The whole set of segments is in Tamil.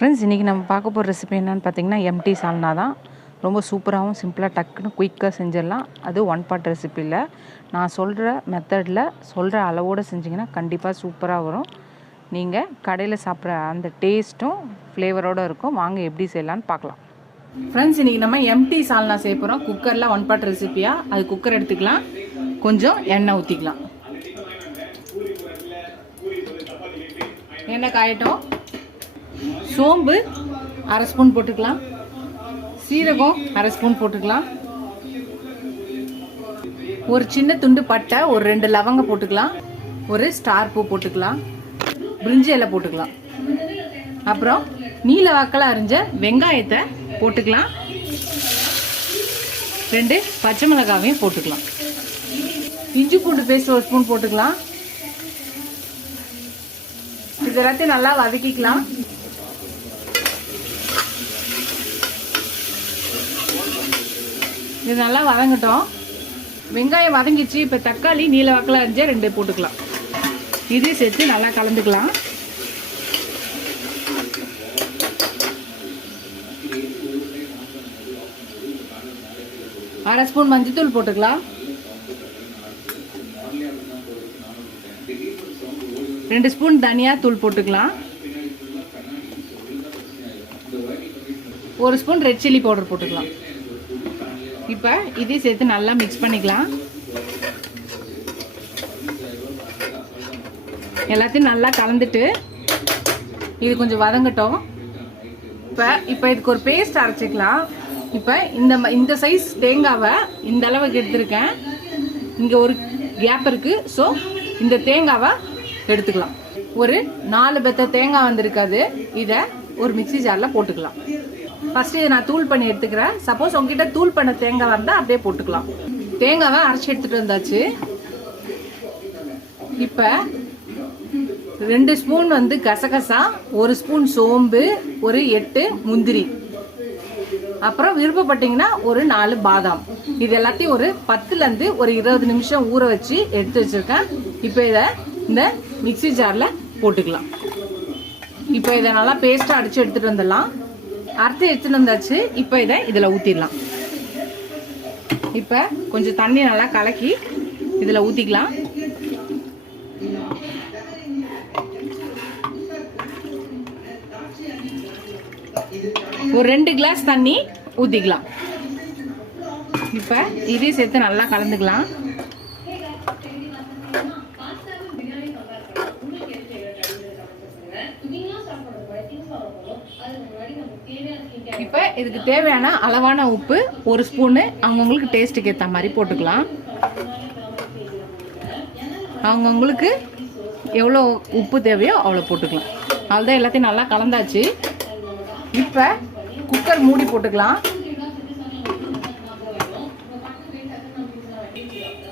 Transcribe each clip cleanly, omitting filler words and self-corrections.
ஃப்ரெண்ட்ஸ், இன்றைக்கி நம்ம பார்க்க போகிற ரெசிபி என்னென்னு பார்த்தீங்கன்னா எம்டி சால்னா தான். ரொம்ப சூப்பராகவும் சிம்பிளாக டக்குன்னு குயிக்காக செஞ்சிடலாம். அது ஒன் பார்ட் ரெசிபி இல்லை, நான் சொல்கிற மெத்தடில் சொல்கிற அளவோடு செஞ்சிங்கன்னா கண்டிப்பாக சூப்பராக வரும். நீங்கள் கடையில் சாப்பிட்ற அந்த டேஸ்ட்டும் ஃப்ளேவரோடு இருக்கும். வாங்க எப்படி செய்யலான்னு பார்க்கலாம். ஃப்ரெண்ட்ஸ், இன்றைக்கி நம்ம எம்டி சால்னா செய்ய போகிறோம். குக்கரில் ஒன் பார்ட் ரெசிபியாக. அது குக்கர் எடுத்துக்கலாம், கொஞ்சம் எண்ணெய் ஊற்றிக்கலாம். எண்ணெய் காயட்டும். சோம்பு அரை ஸ்பூன் போட்டுக்கலாம், சீரகம் அரை ஸ்பூன் போட்டுக்கலாம், ஒரு சின்ன துண்டு பட்டை, ஒரு 2 லவங்கம் போட்டுக்கலாம், ஒரு ஸ்டார் பூ போட்டுக்கலாம், பிரிஞ்சி இலை போட்டுக்கலாம். அப்புறம் நீல வாக்கில் அரிஞ்ச வெங்காயத்தை போட்டுக்கலாம், 2 பச்சை மிளகாவையும் போட்டுக்கலாம், இஞ்சி பூண்டு பேஸ்ட் 1 ஸ்பூன் போட்டுக்கலாம். இது எல்லாத்தையும் நல்லா வதக்கிக்கலாம். இது நல்லா வதங்கட்டும். வெங்காயம் வதங்கிச்சு. இப்போ தக்காளி நீல வாக்கில் அரிஞ்ச 2 போட்டுக்கலாம். இது சேர்த்து நல்லா கலந்துக்கலாம். அரை ஸ்பூன் மஞ்சத்தூள் போட்டுக்கலாம், 2 ஸ்பூன் தனியா தூள் போட்டுக்கலாம், 1 ஸ்பூன் ரெட் சில்லி பவுடர் போட்டுக்கலாம். இப்போ இதையும் சேர்த்து நல்லா மிக்ஸ் பண்ணிக்கலாம். எல்லாத்தையும் நல்லா கலந்துட்டு இது கொஞ்சம் வதங்கட்டும். இப்போ இதுக்கு ஒரு பேஸ்ட் அரைச்சிக்கலாம். இப்போ இந்த சைஸ் தேங்காவை இந்த அளவுக்கு எடுத்துருக்கேன். இங்கே ஒரு கேப் இருக்குது, ஸோ இந்த தேங்காவை எடுத்துக்கலாம். ஒரு 4 பெத்த தேங்காய் வந்திருக்காது. இதை ஒரு மிக்சி ஜாரில் போட்டுக்கலாம். ஃபர்ஸ்ட் இதை நான் தூள் பண்ணி எடுத்துக்கிறேன். சப்போஸ் உங்ககிட்ட தூள் பண்ண தேங்காய் வந்தால் அப்படியே போட்டுக்கலாம். தேங்காவை அரைச்சி எடுத்துகிட்டு வந்தாச்சு. இப்போ 2 ஸ்பூன் கசகசா, 1 ஸ்பூன் சோம்பு, ஒரு 8 முந்திரி, அப்புறம் விருப்பப்பட்டீங்கன்னா ஒரு 4 பாதாம். இது எல்லாத்தையும் ஒரு 10லேருந்து ஒரு 20 நிமிஷம் ஊற வச்சு எடுத்து வச்சுருக்கேன். இப்போ இதை இந்த மிக்சி ஜாரில் போட்டுக்கலாம். இப்போ இதை நல்லா பேஸ்ட்டாக அடித்து எடுத்துகிட்டு வந்துடலாம். அரைச்சி எடுத்துட்டு வந்தாச்சு. இப்போ இதை இதில் ஊற்றிடலாம். இப்போ கொஞ்சம் தண்ணி நல்லா கலக்கி இதில் ஊற்றிக்கலாம். ஒரு 2 கிளாஸ் தண்ணி ஊற்றிக்கலாம். இப்போ இதையும் சேர்த்து நல்லா கலந்துக்கலாம். இப்போ இதுக்கு தேவையான அளவான உப்பு 1 ஸ்பூனு அவங்கவுங்களுக்கு டேஸ்ட்டுக்கு ஏற்ற மாதிரி போட்டுக்கலாம். அவங்கவுங்களுக்கு எவ்வளோ உப்பு தேவையோ அவ்வளோ போட்டுக்கலாம். அவ்வளோதான், எல்லாத்தையும் நல்லா கலந்தாச்சு. இப்போ குக்கர் மூடி போட்டுக்கலாம்.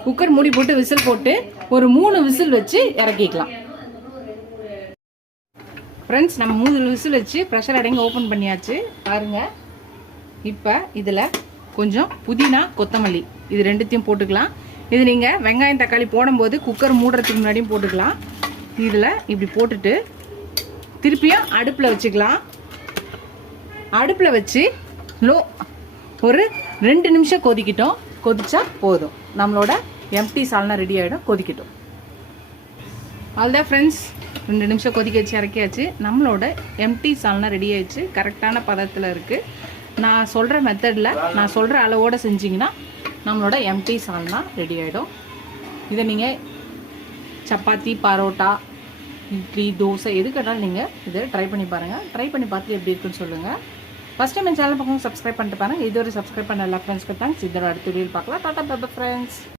குக்கர் மூடி போட்டு விசில் போட்டு ஒரு 3 விசில் வச்சு இறக்கிக்கலாம். ஃப்ரெண்ட்ஸ், நம்ம 3 விசில் வச்சு ப்ரெஷர் அடங்கி ஓப்பன் பண்ணியாச்சு. பாருங்கள். இப்போ இதில் கொஞ்சம் புதினா, கொத்தமல்லி இது 2த்தையும் போட்டுக்கலாம். இது நீங்கள் வெங்காயம் தக்காளி போடும்போது குக்கர் மூடுறதுக்கு முன்னாடியும் போட்டுக்கலாம். இதில் இப்படி போட்டுட்டு திருப்பியும் அடுப்பில் வச்சுக்கலாம். அடுப்பில் வச்சு ஒரு 2 நிமிஷம் கொதிக்கிட்டோம். கொதிச்சா போதும், நம்மளோட எம்டி சால்னா ரெடி ஆகிடும். கொதிக்கட்டும். அவ்வளோதான் ஃப்ரெண்ட்ஸ், 2 நிமிஷம் கொதிக்க வச்சு இறக்கியாச்சு. நம்மளோட எம்டி சால்னா ரெடி ஆயிடுச்சு. கரெக்டான பதத்தில் இருக்குது. நான் சொல்கிற மெத்தடில் நான் சொல்கிற அளவோடு செஞ்சிங்கன்னா நம்மளோட எம்டி சால்னா ரெடி ஆகிடும். இதை நீங்கள் சப்பாத்தி, பரோட்டா, இட்லி, தோசை எது கேட்டாலும் நீங்கள் இதை ட்ரை பண்ணி பாருங்கள். ட்ரை பண்ணி பார்த்து எப்படி இருக்குன்னு சொல்லுங்கள். ஃபஸ்ட் டைம் என் சேனல் பக்கம் சப்ஸ்கிரைப் பண்ணிட்டு பாருங்கள். இதுவரை சப்ஸ்கிரைப் பண்ண எல்லா ஃப்ரெண்ட்ஸ்க்கு தேங்க்ஸ். இதோட அடுத்த வீடியோ பார்க்கலாம். Tata bye bye friends.